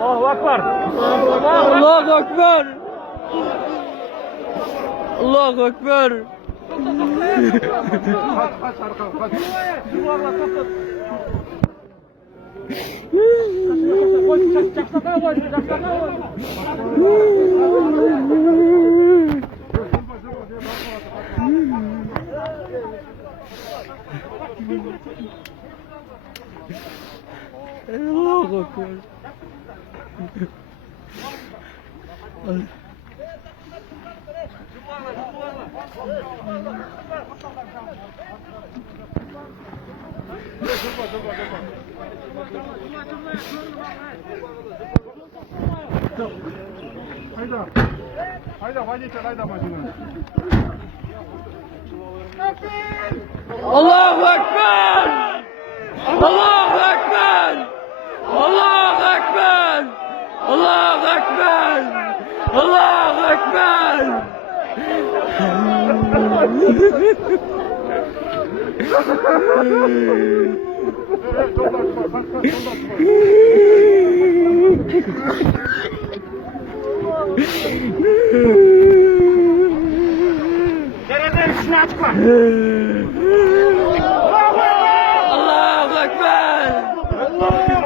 Allahu Ekber. Allahu Ekber. Allahu Ekber. Kaç arka kaç. Yuvarla topla. Allahu Ekber. Hayda. Hayda vaziyete hayda başına. Allahu Ekber. Allahu Ekber. Allahu Ekber. Allahu Ekber. Allahu Ekber. Nerede üstüne açma. Allahu Ekber.